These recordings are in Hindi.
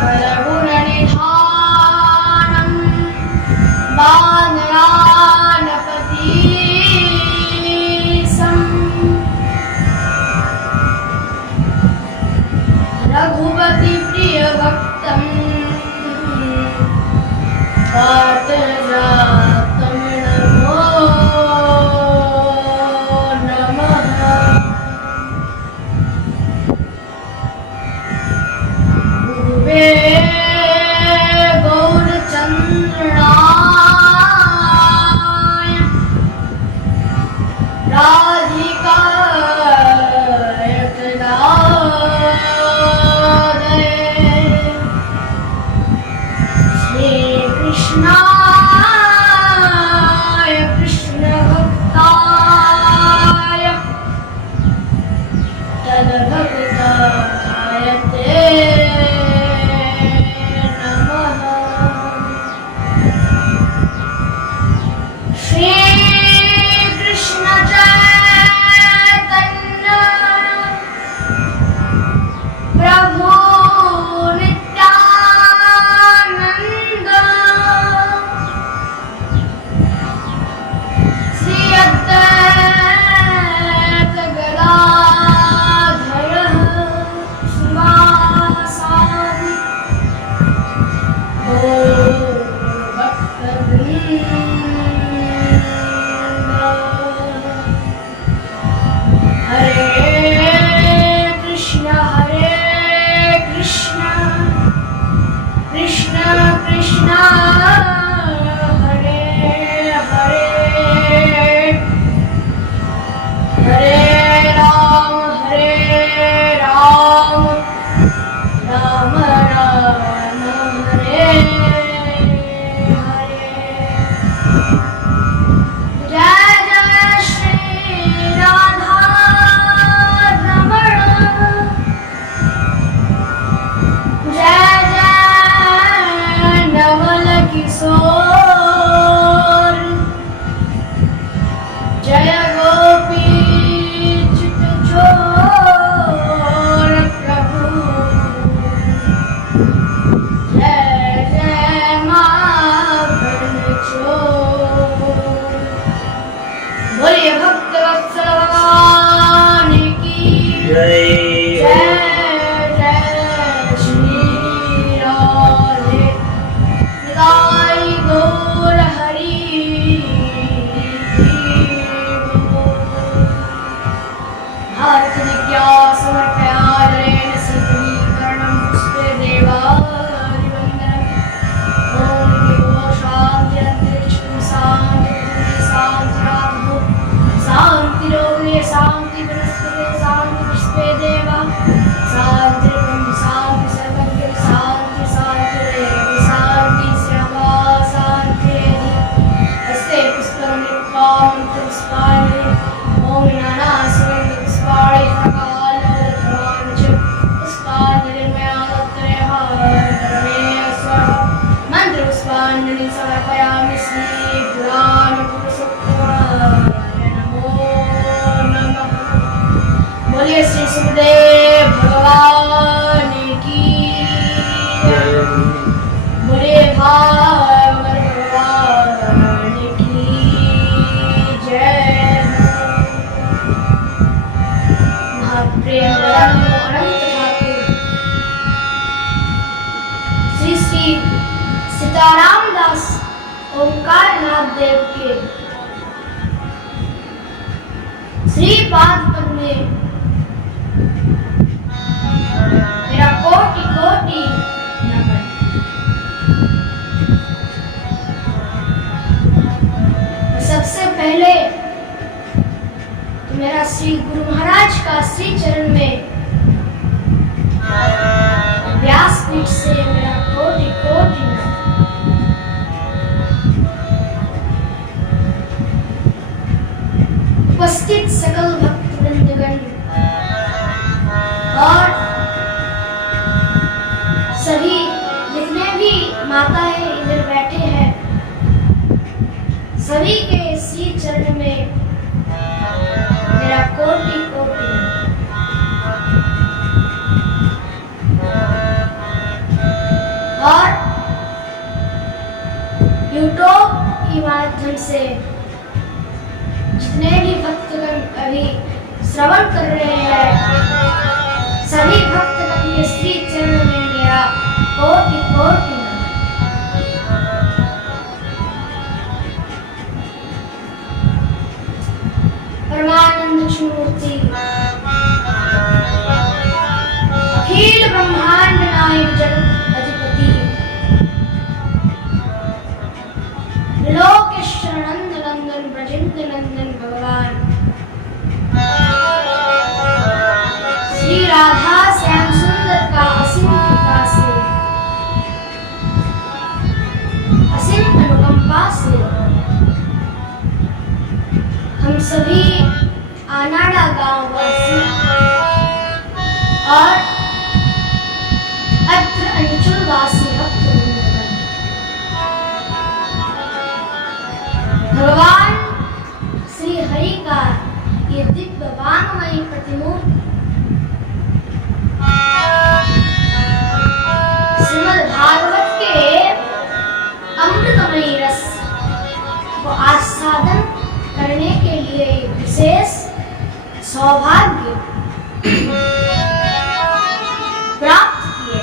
सकलगुणनिधानं वानरानपतीशं रघुपति प्रियभक्तं वातजातं नमो नमः। गुरुवे गौरचन्द्राय राधिकाय तदालये श्रीकृष्णाय कृष्णभक्ताय तद्भक्ताय ते नमः। श्रीकृष्ण चैतन्य प्रभु नित्यानंद श्री अद्वैत गदाधर शिवासादि गौर भक्तवृंद। हरे कृष्ण कृष्ण कृष्ण हरे हरे हरे राम राम राम हरे हरे। जय जय श्री राधा रमण जय जय नवल किशोर जय गोपी चित चोर प्रभु जय जय माखन चोर। बोलिए भक्त वत्सल भगवान की जय जय श्री राधे निताई गौर हरि भारत विद्या समर्पयामि सिद्धीकरणं पुष्पे देवादिवन्दनम्। ॐ देवो शान्ति अन्तरिक्षं शान्ति पृथिवी शान्ति रात्रिः शान्ति लोके शान्ति वनस्पते शान्ति पुष्पे देवा शान्ति ब्रह्म शान्ति सर्वज्ञ शान्ति शान्तिरेव शान्ति श्यामा शान्ति हस्ते पुष्पं नित्वां पुष्पाणि ॐ नानासुगन्ध पुष्पाणि प्रकालधराणि च पुष्पाञ्जलिर्मया तत्रयः स्वाहा। मंत्र पुष्पाञ्जलि समर्पयामि श्री पुराण पुरुषोत्तमाय नमो नमः। बोलिए श्री सुखदेव भगवान की जय। बोलिए भागवत भगवान की जय। महाप्रेम अनंत ठाकुर श्री श्री सीताराम दास ओंकार नाथ देव के श्री पाद पद्म में मेरा कोटि कोटि नमन। सबसे पहले तो मेरा श्री गुरु महाराज का श्री चरण में व्यासपीठ से मेरा कोटि कोटि नमन। उपस्थित सकल भक्तवृंदगण और सभी जितने भी माताएं इधर बैठे हैं सभी के श्री चरण में मेरा कोटि कोटि नमन। और यूट्यूब के माध्यम से जितने भी भक्तगण अभी श्रवण कर रहे हैं, सभी भक्तगण के श्री चरण में मेरा कोटि कोटि परमानंद मूर्ति अखिल ब्रह्मांड नायक जगत अधिपति लोकेश्वर नंद नंदन ब्रजेंद्र नंदन भगवान श्री राधा श्याम सुंदर का असीम कृपा से, असीम अनुकंपा से हम सभी आनाड़ा गांव वासी और अत्र अंचल वासी भक्तवृंदगण भगवान श्री हरि का ये दिव्य वांगमयी प्रतिमूर्ति श्रीमद् भागवत के अमृतमयी रस को आस्वादन करने के लिए विशेष सौभाग्य प्राप्त किए।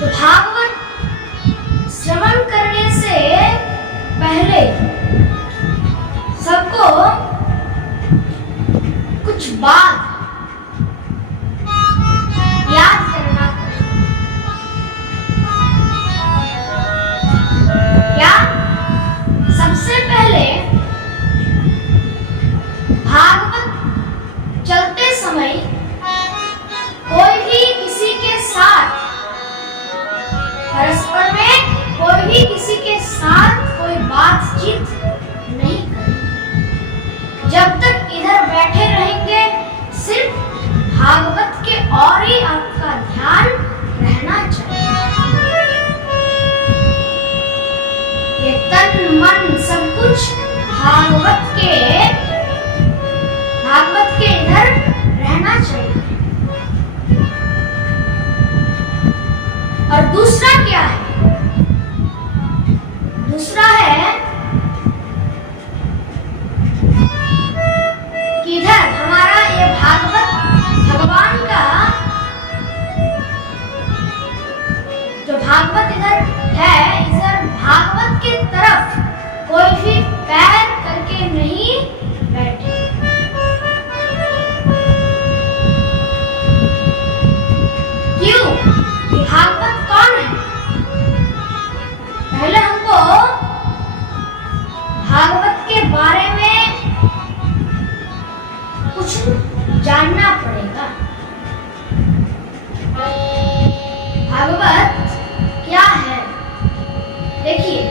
तो भागवत श्रवण करने से पहले सबको कुछ बात याद करना क्या? सबसे पहले भागवत चलते समय कोई भी किसी के साथ परस्पर में कोई भी किसी के साथ कोई बातचीत नहीं करें। जब तक इधर बैठे रहेंगे सिर्फ भागवत के और ही आपका ध्यान रहना चाहिए। ये तन मन सब कुछ भागवत के इधर रहना चाहिए। और दूसरा क्या है? दूसरा है कि इधर हमारा ये भागवत भगवान का जो भागवत इधर है, इधर भागवत के तरफ कोई भी पैर करके नहीं बैठे। क्यों? ये भागवत कौन है? पहले हमको भागवत के बारे में कुछ जानना पड़ेगा। भागवत क्या है? देखिए,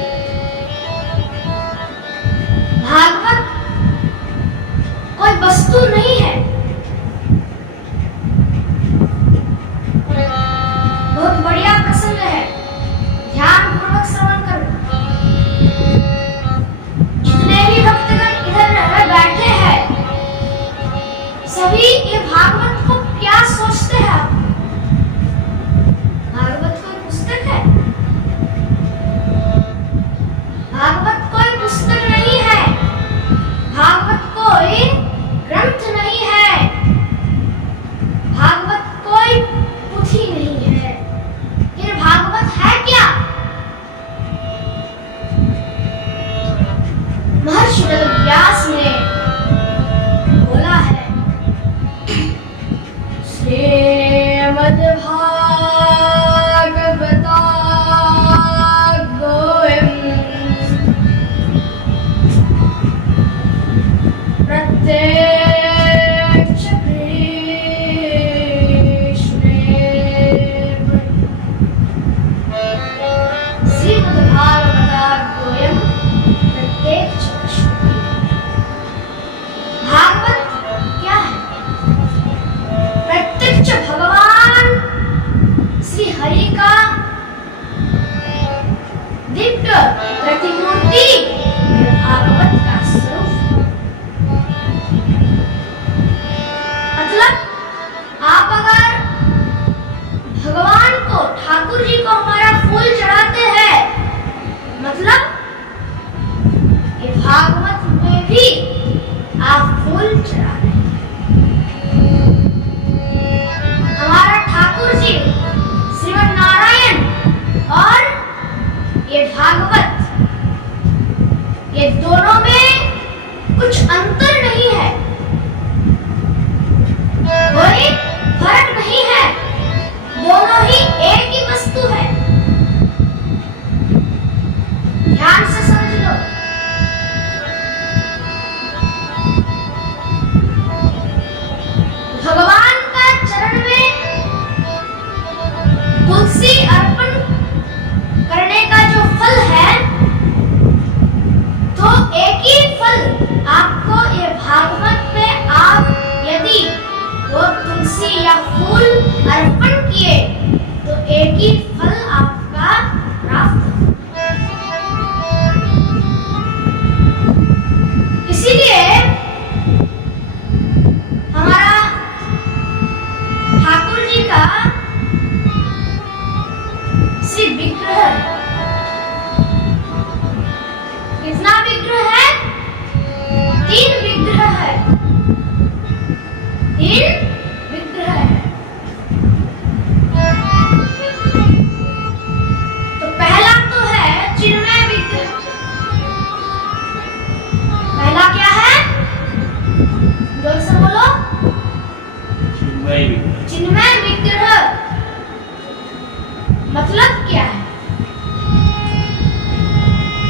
भागवत कोई वस्तु नहीं है। बहुत बढ़िया प्रसंग है, ध्यान पूर्वक श्रवण करना। जितने भी भक्तगण इधर बैठे हैं, सभी ये भागवत को क्या सोचते हैं? भागवत को एक ही फल आपका प्राप्त हो। इसीलिए हमारा ठाकुर जी का श्री विग्रह, कितना विग्रह है? 3 विग्रह है, 3 विग्रह है। तो पहला तो है चिन्मय विग्रह। पहला क्या है? जोर से बोलो। चिन्मय विग्रह मतलब क्या है?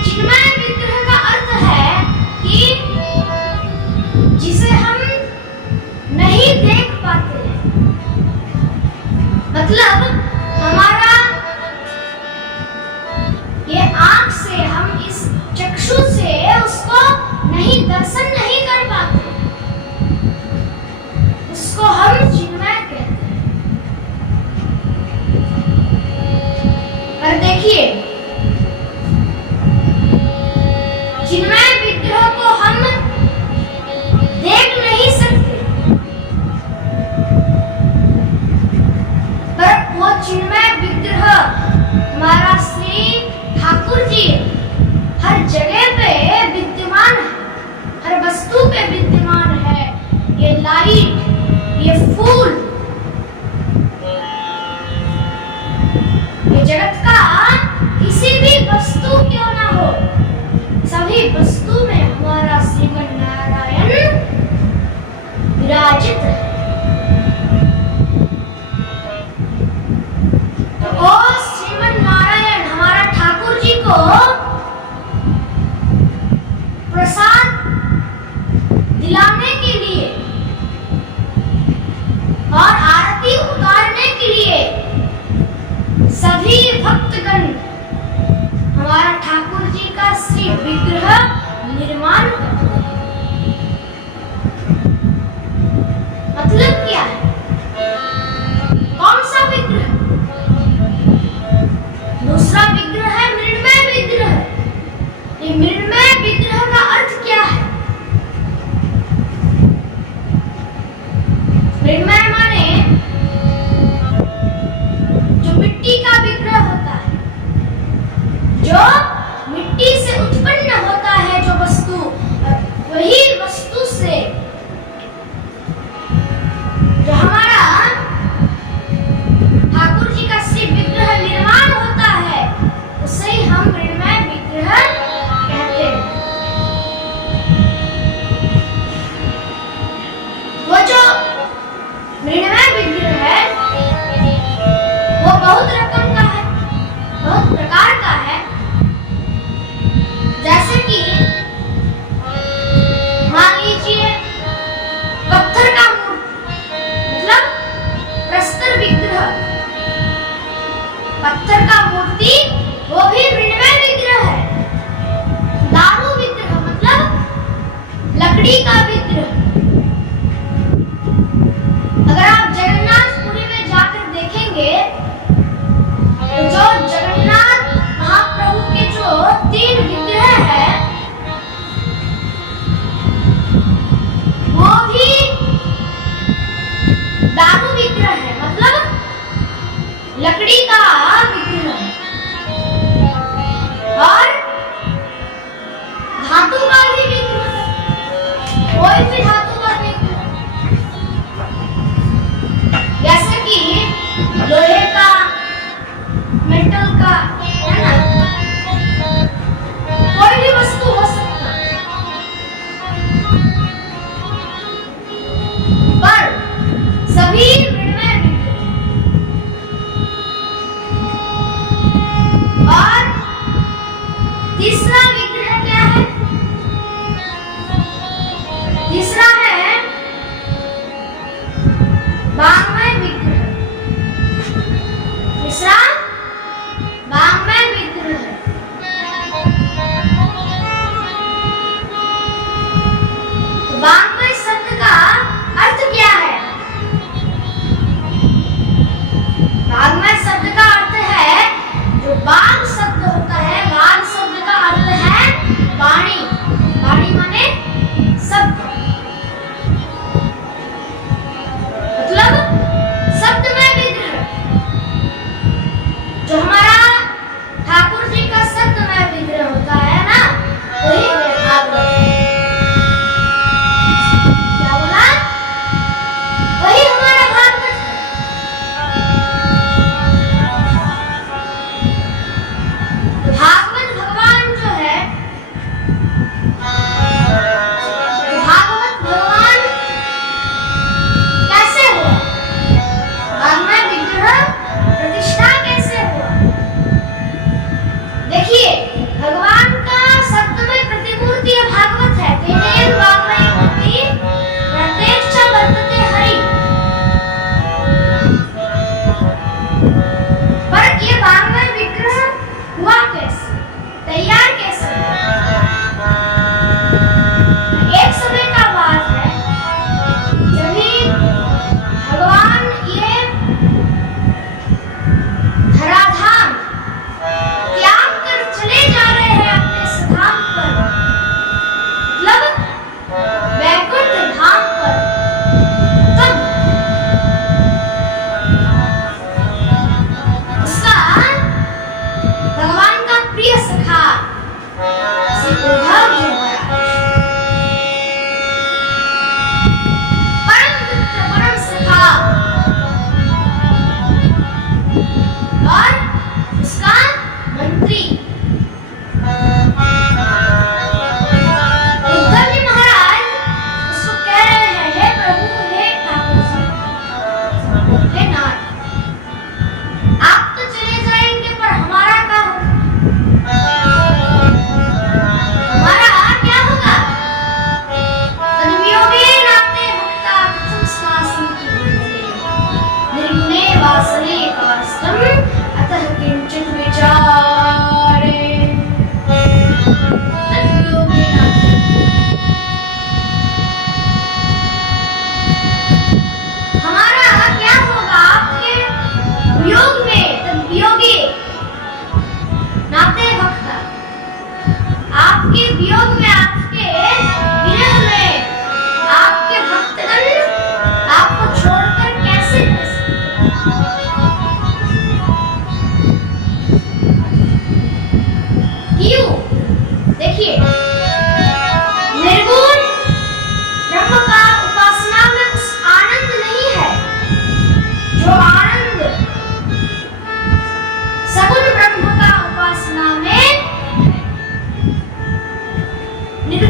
चिन्मय विग्रह का अर्थ है कि जिसे हम नहीं देख पाते हैं, मतलब हमारा ये आंख से, हम इस चक्षु से उसको नहीं, दर्शन नहीं कर पाते, उसको हम चिन्मय कहते हैं। पर देखिए, चिन्मय विग्रह को हम देख नहीं सकते, पर वो चिन्मय विग्रह हमारा श्री ठाकुर जी हर जगह पे विद्यमान है, हर वस्तु पे विद्यमान है। ये लाइट, ये फूल, ये जगत का किसी भी वस्तु क्यों ना हो, सभी वस्तु में हमारा श्रीमन नारायण विराजित है। तो वो श्रीमन नारायण हमारा ठाकुर जी को प्रसाद दिलाने के लिए और आरती उतारने के लिए सभी भक्तगण हमारा ठाकुर जी का श्री विग्रह निर्माण करते हैं। मतलब क्या है? कौन सा विग्रह? दूसरा विग्रह है मृण्मय विग्रह। ये मृण्मय विग्रह का अर्थ क्या है? मृण्मय माने जो मिट्टी का विग्रह होता है, जो मिट्टी से उत्पन्न होता है, जो वस्तु, वही वस्तु से जो हमारा ठाकुर जी का श्री विग्रह निर्माण होता है, उसे ही हम मृण्मय विग्रह कहते हैं। वो जो मृण्मय विग्रह है वो बहुत रकम का है, बहुत प्रकार का है। जैसे कि मान लीजिए पत्थर का मूर्ति, मतलब प्रस्तर विग्रह, पत्थर का मूर्ति वो भी मृण्मय विग्रह है। दारू विग्रह मतलब लकड़ी का विग्रह। अगर आप जगन्नाथपुरी में जाकर देखेंगे तो जो जगन्नाथ महाप्रभु के जो 3 विग्रह है वो भी दारू विग्रह है, मतलब लकड़ी का विग्रह है। और धातु का भी विग्रह है, कोई भी धातु का विग्रह, जैसे कि लोहे का, मेटल का, है ना, कोई भी वस्तु हो सकता है। पर सभी मृण्मय विग्रह।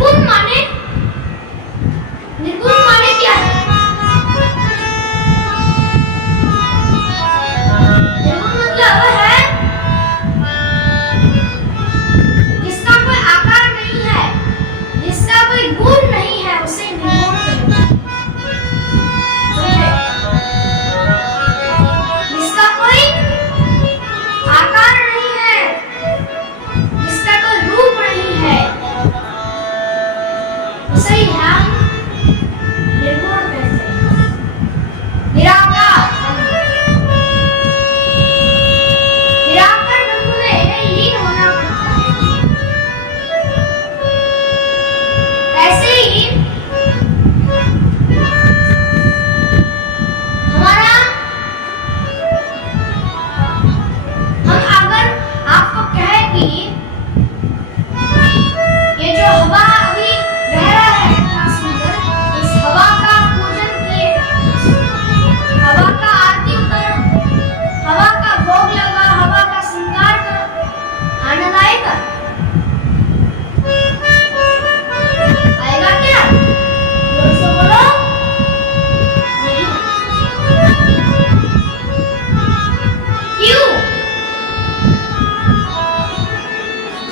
निर्गुण माने क्या है? निर्गुण मतलब है जिसका कोई आकार नहीं है, जिसका कोई गुण नहीं है, उसे निर्गुण कहते हैं। जिसका कोई आकार नहीं है, जिसका कोई रूप नहीं है, उसे ही हम निर्गुण कहते हैं। निराकार ब्रह्म में लीन होना पड़ता है। ऐसे ही हमारा हम अगर आपको कहे कि ये जो हवा अभी बह रहा है इतना सुंदर, इस हवा का पूजन किए, हवा का आरती उतारो, हवा का भोग लगा, हवा का श्रृंगार करो, आनंद आएगा? आएगा क्या? जोर से बोलो। नहीं। क्यों?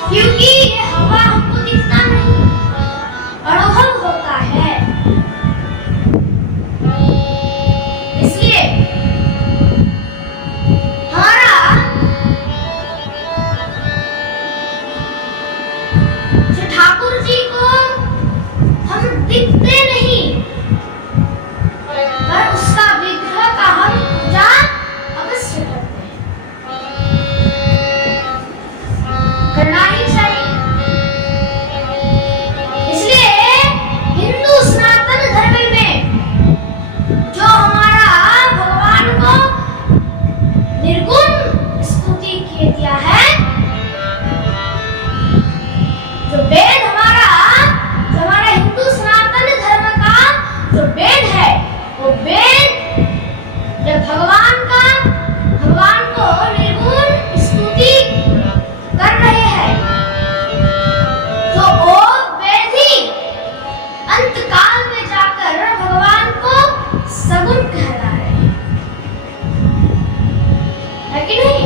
क्योंकि ये हवा हमको दिखता नहीं, अनुभव होता है। इसलिए हमारा जो ठाकुर जी को हम दिखते नहीं, पर उसका विग्रह का हम पूजा अवश्य करते हैं, करना ही चाहिए। इसलिए हिंदू सनातन धर्म में जो हमारा भगवान को निर्गुण स्तुति किए दिया है, जो वेद हमारा हिंदू सनातन धर्म का जो वेद है, वो वेद जब भगवान को निर्गुण स्तुति कर रहे हैं, तो वो वेद ही अंतकाल में जाकर भगवान को सगुण कहला रहे हैं, है कि नहीं?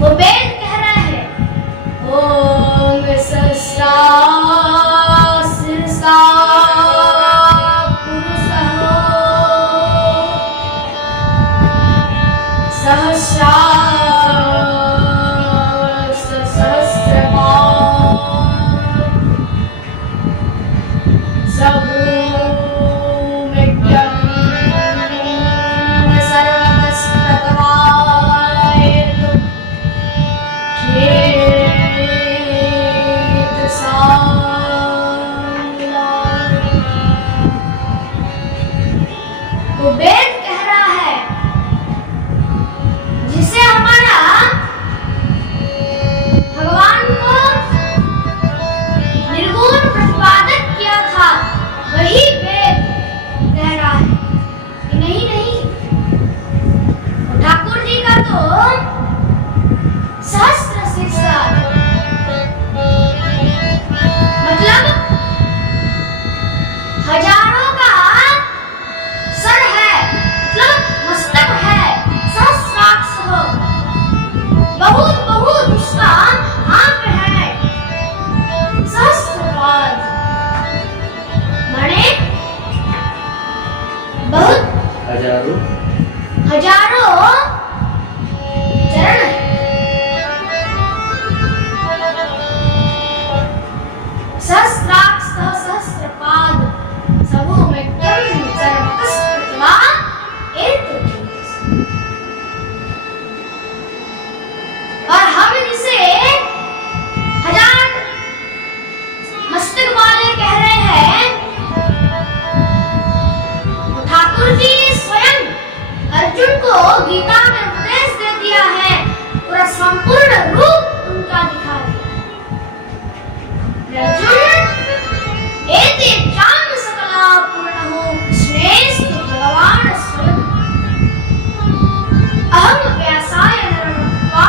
वो वेद कह रहा है ओम सहस्रा शीर्षा पुरुषः सहस्रा सहस्रपाद वो वेद कह रहा है, जिसे हमारा भगवान को निर्गुण प्रतिपादन किया था, वही वेद कह रहा है कि नहीं। ठाकुर जी का तो सहस्त्र शीर्षा मतलब हजारों का सर है, मतलब मस्तक है, सहस्राक्ष हो, बहुत उसका आंख है, सहस्त्रपाद माने बहुत हजारों चरण है। सहस्राक्ष सहस्त्रपाद सबोमेक्यं सर्वतस्पृत्वा एतद्। और हम जिसे हजार मस्तक वाले कह रहे हैं, ठाकुर जी स्वयं अर्जुन को गीता में उपदेश दे दिया है, पूरा संपूर्ण रूप उनका दिखा दिया। अर्जुन एते ज्ञान सकला पूर्णो कृष्णेस्तु भगवान स्वयं अहं व्यासाय नरमत्वा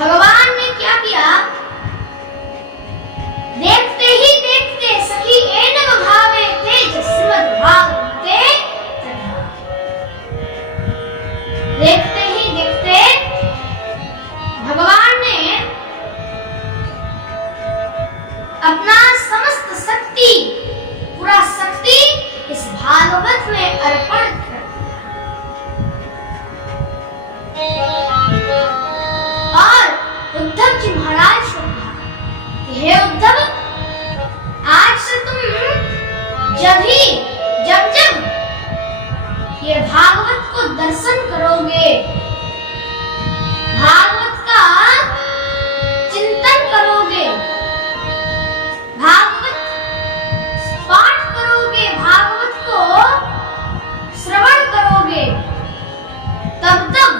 भगवान ने क्या किया, देखते ही देखते सखी एनम भावे तेज श्रीमद् भागवते तथा। देखते ही देखते भगवान ने अपना समस्त शक्ति, पूरा शक्ति इस भागवत में अर्पण कर दिया और उद्धव जी महाराज को कहा कि हे उद्धव, आज से तुम जब ये भागवत को दर्शन करोगे, भागवत का चिंतन करोगे, भागवत पाठ करोगे, भागवत को श्रवण करोगे, तब तक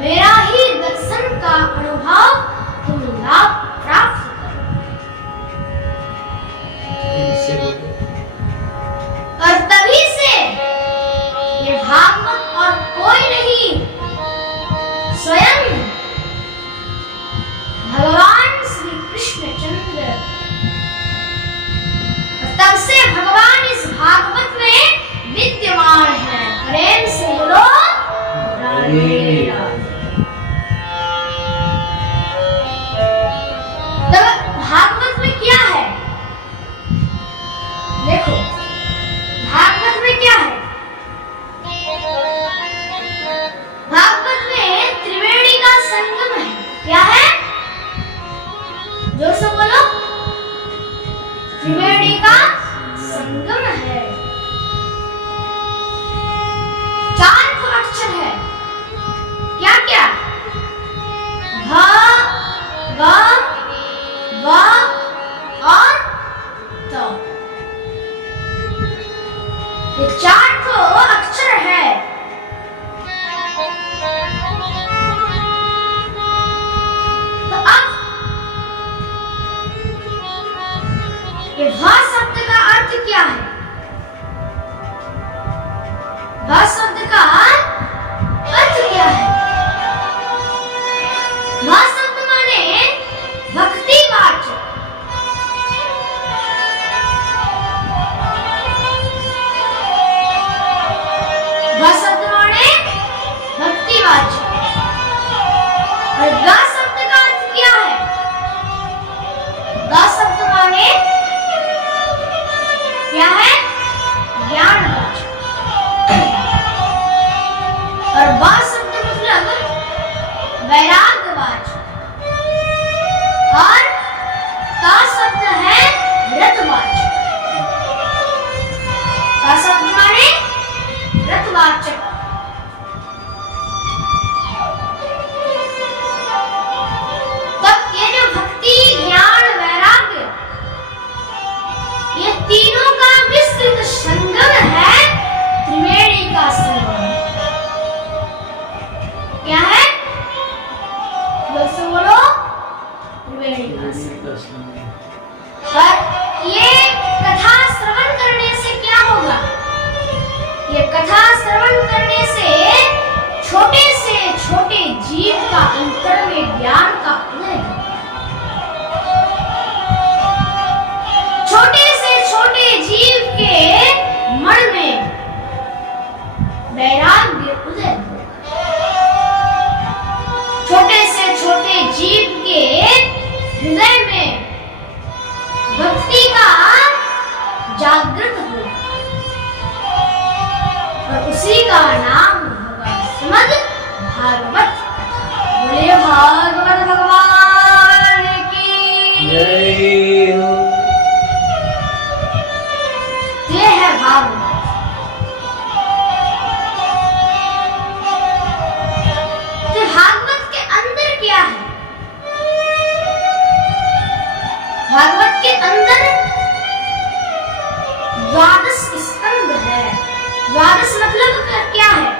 मेरा ही दर्शन का अनुभव तुम लाभ प्राप्त करोगे। और तभी से ये भागवत और कोई नहीं, स्वयं भगवान श्री कृष्णचंद्र, तब से भगवान इस भागवत में विद्यमान है। प्रेम से बोलो राधे राधे। तब भागवत में क्या है, देखो भागवत में क्या है, भागवत में त्रिवेणी का संगम है। क्या है, जोर से बोलो, त्रिवेणी का संगम है। 4 अक्षर है, क्या क्या, भ, ग, व और त। ये 4 अक्षर है। तो अब ये भ शब्द का अर्थ क्या है, भ शब्द का अर्थ क्या है, भ शब्द माने भक्तिवाचक। भ शब्द माने भक्तिवाचक। और ग शब्द का अर्थ क्या है, ग शब्द माने क्या है, ज्ञानवाचक। और व शब्द मतलब वैराग्यवाचक। और क शब्द है रतवाचक। क शब्द माने रतवाचक। तब ये जो भक्ति, ज्ञान, वैराग्य, ये तीनों का विस्तृत संगम है, त्रिवेणी का संगम। क्या है, दोस्तों बोलो, त्रिवेणी का संगम। और ये कथा श्रवण करने से क्या होगा, ये कथा श्रवण करने से छोटे से छोटे जीव का अंतर में ज्ञान का उदय होगा। छोटे से छोटे जीव के मन में वैराग्य उदय होगा। छोटे से छोटे जीव के हृदय में भक्ति का जागृत होगा। और उसी का नाम होगा श्रीमद् भागवत कथा। बोले भागवत भगवान की जय हो। ये है भागवत। तो भागवत के अंदर क्या है, भागवत के अंदर 12 स्कंद है। 12 मतलब क्या है,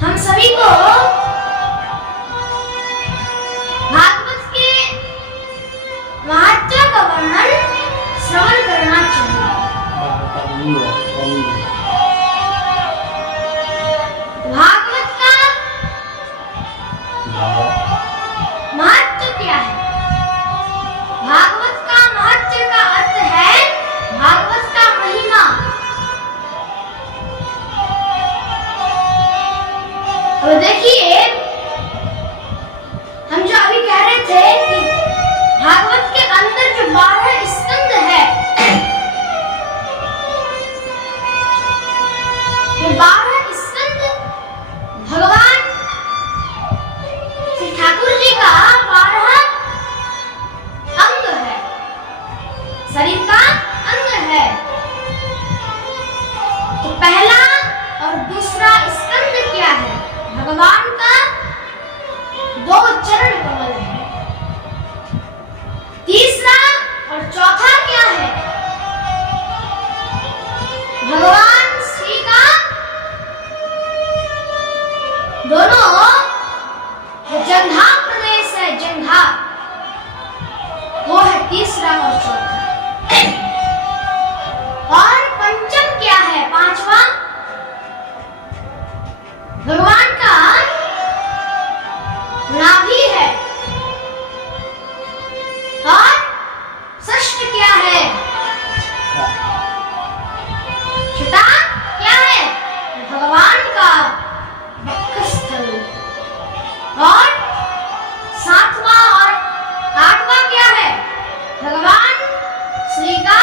हम सभी को भागवत के महत्व का वर्णन श्रवण करना चाहिए। भागवत का महत्व क्या है? भागवत का महत्व का अर्थ है भागवत का महिमा। अब देखिए, हम जो अभी कह रहे थे कि भागवत के अंदर जो 12 स्कंद है, ये 12 स्कंद भगवान श्री ठाकुर जी का 12 अंग है, शरीर का अंग है। तो पहला और दूसरा स्कंद क्या है? भगवान का 2 चरण कमल है। तीसरा और चौथा क्या है? भगवान श्री का दोनों जंघा प्रदेश है, जंघा, वो है तीसरा और चौथा। और पंचम क्या है? पांचवा भगवान का नाभि है। और षष्ठ क्या है? छठा क्या है? भगवान का वक्षस्थल। और सातवां और आठवां क्या है? भगवान श्री का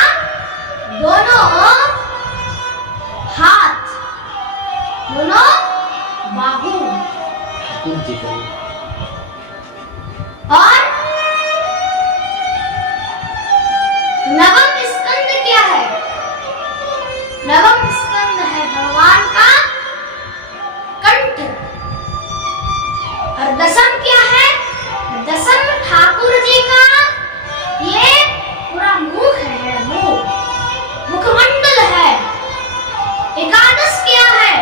दोनों हाथ, दोनों बाहु। और नवम स्कंद क्या है? नवम स्कंद है भगवान का कंठ। और दसम क्या है? दसम ठाकुर जी का ये पूरा मुख है, मुखमंडल है। एकादश क्या है?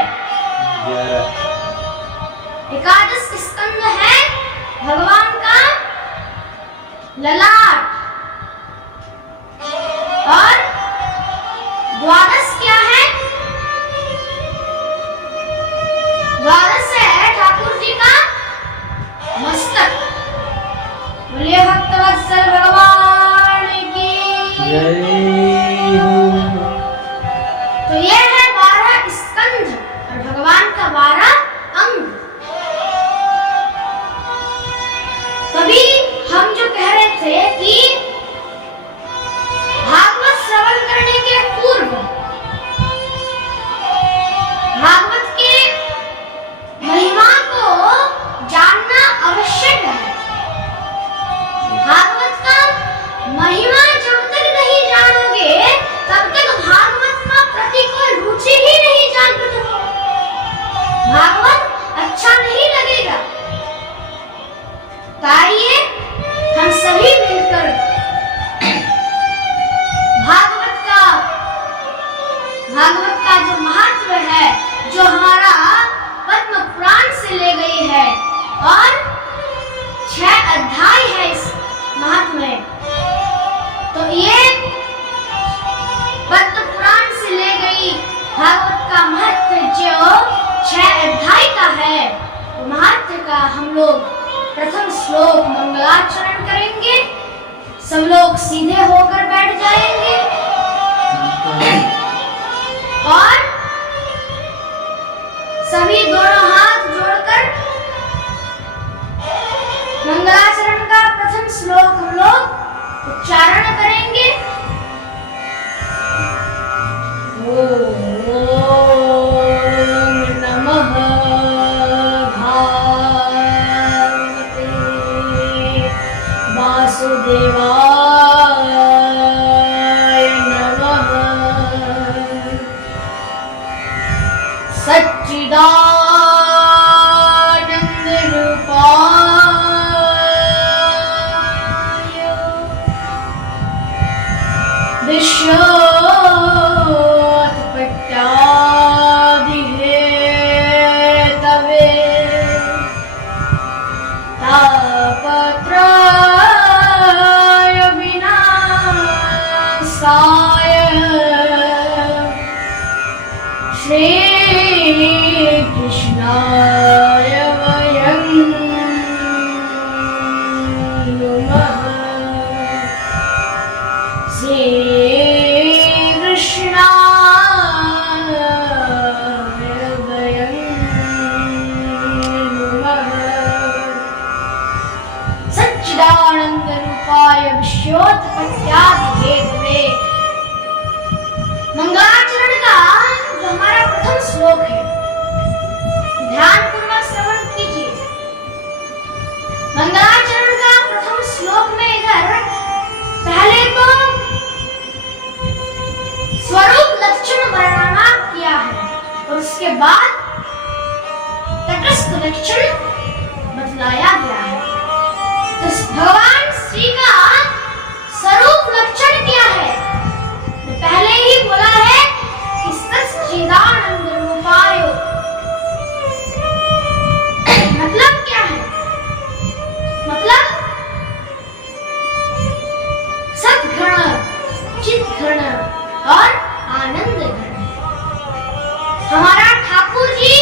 एकादश स्कंद है भगवान का ललाट। और द्वादश क्या है? द्वादश है ठाकुर जी का मस्तक। बोलिए भक्तवत्सल भगवान की जय हो। तो ये है 12 स्कंद और भगवान का 12 अंग। तभी हम जो कह रहे थे कि भागवत श्रवण करने के पूर्व भागवत के महिमा को जानना आवश्यक है। भागवत का महिमा जब तक नहीं जानोगे तब तक भागवत का प्रति कोई रुचि ही नहीं जागृत हो, भागवत अच्छा नहीं लगेगा। आइए हम सभी मिलकर भागवत का जो महत्व है, जो हमारा पद्म पुराण से ले गई है, और 6 अध्याय है इस महत्व में। तो ये पद्म पुराण से ले गई भागवत का महत्व जो 6 अध्याय का है, तो महत्व का हम लोग प्रथम श्लोक मंगलाचरण करेंगे। सब लोग सीधे होकर बैठ जाएंगे और सभी दोनों हाथ जोड़कर मंगलाचरण का प्रथम श्लोक हम लोग उच्चारण करेंगे। ओम नमः भागवते वासुदेवाय नमः। सच्चिदानंद रूपाय विश्वोत्पत्त्यादिहेतवे श्योतपत्यादि वेद में। मंगलाचरण का जो हमारा प्रथम श्लोक है, ध्यानपूर्वक श्रवण कीजिए। मंगलाचरण का प्रथम श्लोक में इधर पहले तो स्वरूप लक्षण वर्णना किया है और उसके बाद तटस्थ लक्षण बतलाया गया है। तो भगवान श्री का स्वरूप लक्षण क्या है? तो पहले ही बोला है कि सच्चिदानंद रूपाय। मतलब क्या है? मतलब सद्गण, चित्गण और आनंद घन। हमारा ठाकुर जी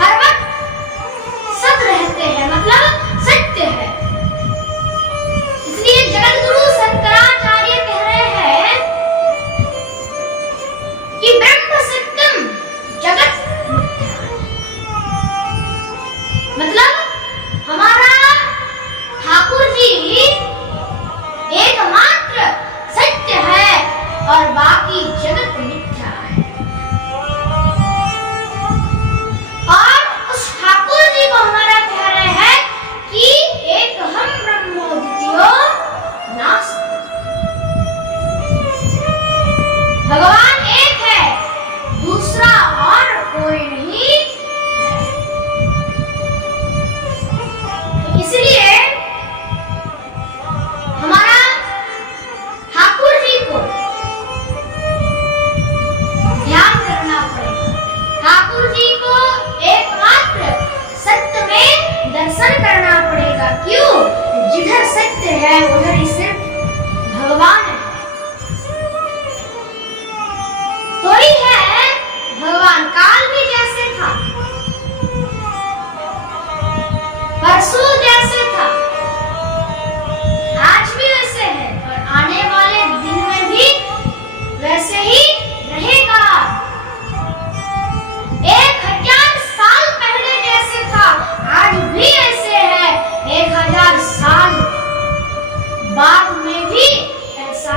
हर वक्त सत रहते हैं, मतलब सत्य है। इसलिए जगत गुरु शंकराचार्य कह रहे हैं कि ब्रह्म सत्यम जगत मिथ्या। मतलब हमारा ठाकुर जी एकमात्र सत्य है और बाकी जगत मिथ्या है। और उस ठाकुर जी को हमारा कह रहे हैं कि एक हम ब्रह्मो द्वितीयो नास्ति। भगवान एक है, दूसरा और कोई नहीं है। तो इसलिए हमारा ठाकुर जी को ध्यान करना पड़ेगा। ठाकुर जी को एकमात्र सत्य में दर्शन करना पड़ेगा। क्यों? जिधर सत्य है उधर ही सिर्फ भगवान है। तो ही है भगवान। काल भी जैसे था, परसों जैसे था, आज भी वैसे है और आने वाले दिन में भी वैसे ही रहेगा। 1000 साल पहले जैसे था आज भी ऐसे है, 1000 साल बाद में भी ऐसा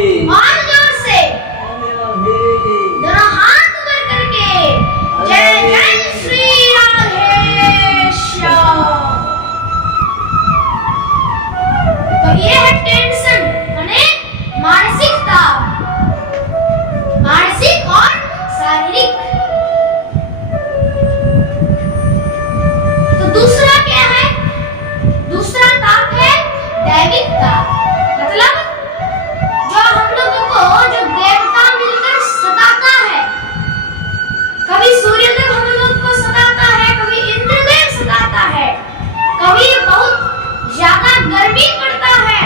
और जोर से दोनों हाथ ऊपर करके जय जय श्री राधे श्याम। तो ये है टेंशन माने मानसिकता, मानसिक और शारीरिक। तो दूसरा क्या है? दूसरा ताप है दैविक ताप। मतलब जो हम लोगों को जो देवता मिलकर सताता है, कभी सूर्यदेव हम लोगों को सताता है, कभी इंद्रदेव सताता है, कभी बहुत ज्यादा गर्मी पड़ता है,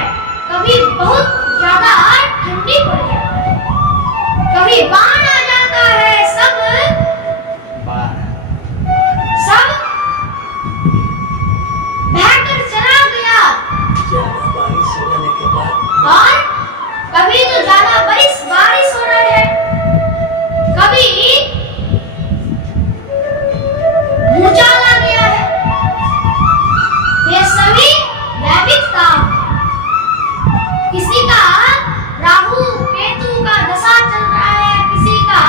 कभी बहुत ज्यादा ठंडी पड़ जाता है, कभी बाढ़ आ जाता है, सब बहकर चला गया। बारिश होने के बाद और कभी तो ज्यादा बारिश हो रहा है, कभी भूचाल आ गया है। ये सभी दैविक ताप। किसी का राहु केतु का दशा चल रहा है, किसी का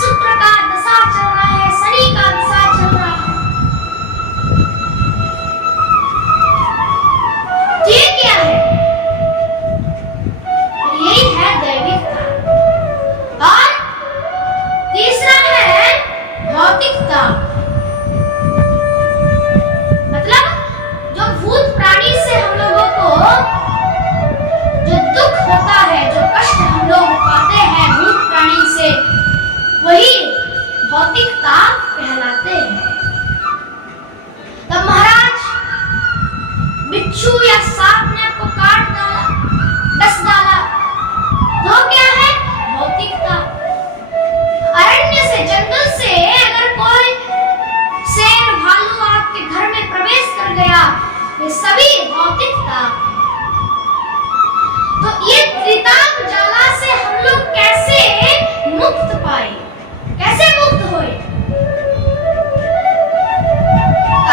शुक्र का दशा चल रहा है, शनि का दशा चल रहा है। ये क्या है? यही है दैविक ताप। और तीसरा है भौतिक ताप। मतलब जो भूत प्राणी से हम लोगों को जो दुख होता है, जो कष्ट हम लोग पाते हैं भूत प्राणी से, वही भौतिक ताप कहलाते हैं। तब महाराज बिच्छू या सांप ने आपको काट डाला, डस डाला, तो क्या है? भौतिक ताप। अरण्य से, जंगल से अगर कोई शेर भालू आपके घर में प्रवेश कर गया, ये सभी भौतिक ताप। तो ये त्रिताप ज्वाला से हम लोग कैसे मुक्त पाए, कैसे मुक्त होए?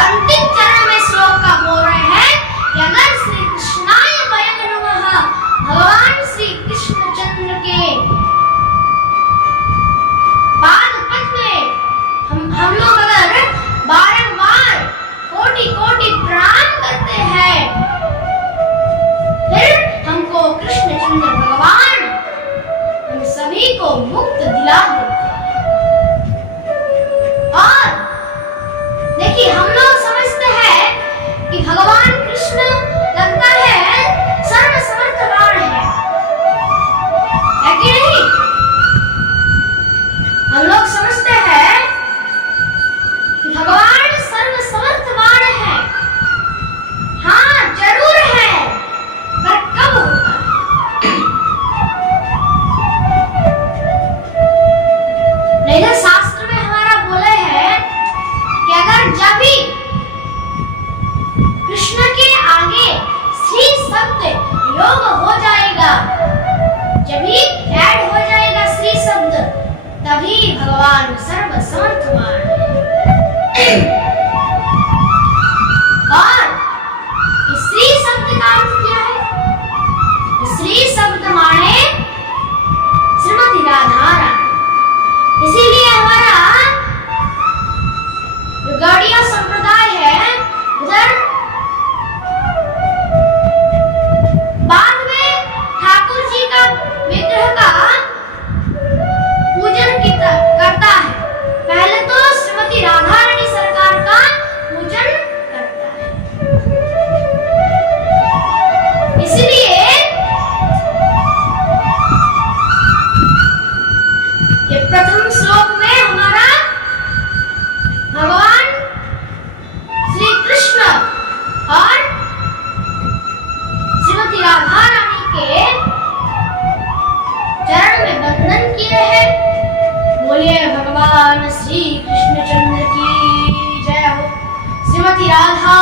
अंतिम चरण में श्लोक का बोल रहे हैं कि अगर श्री कृष्णाय वयं नमः, भगवान श्री कृष्ण चंद्र के पाद पद्म में हम लोग अगर बारंबार कोटि कोटि प्रणाम करते हैं, फिर हमको कृष्ण चंद्र भगवान हम सभी को मुक्त दिला देते हैं। और देखिए हम लोग समझते हैं कि भगवान कृष्ण लगता है सर्व समर्थवान है कि नहीं? हम लोग समझते हैं कि भगवान सर्व समर्थवान है। हाँ जरूर है, पर कब होता है? नहीं, शास्त्र में हमारा बोले है कि अगर जब भी कृष्ण के आगे श्री शब्द योग हो जाएगा, जब भी ऐड हो जाएगा श्री शब्द, तभी भगवान सर्व समर्थवान है। और श्री शब्द का अर्थ क्या है? श्री शब्द माने श्रीमती राधा रानी। इसीलिए हमारा जो गौड़िया संप्रदाय है, उधर बाद में ठाकुर जी का विग्रह का पूजन करता है। पहले तो श्रीमती राधा रानी सरकार का पूजन करता है। इसलिए ये प्रथम श्लोक में हमारा भगवान श्री कृष्ण और श्रीमती राधा रानी के चरण में वंदन किए हैं। बोलिए भगवान श्री कृष्ण चंद्र की जय हो। श्रीमती राधा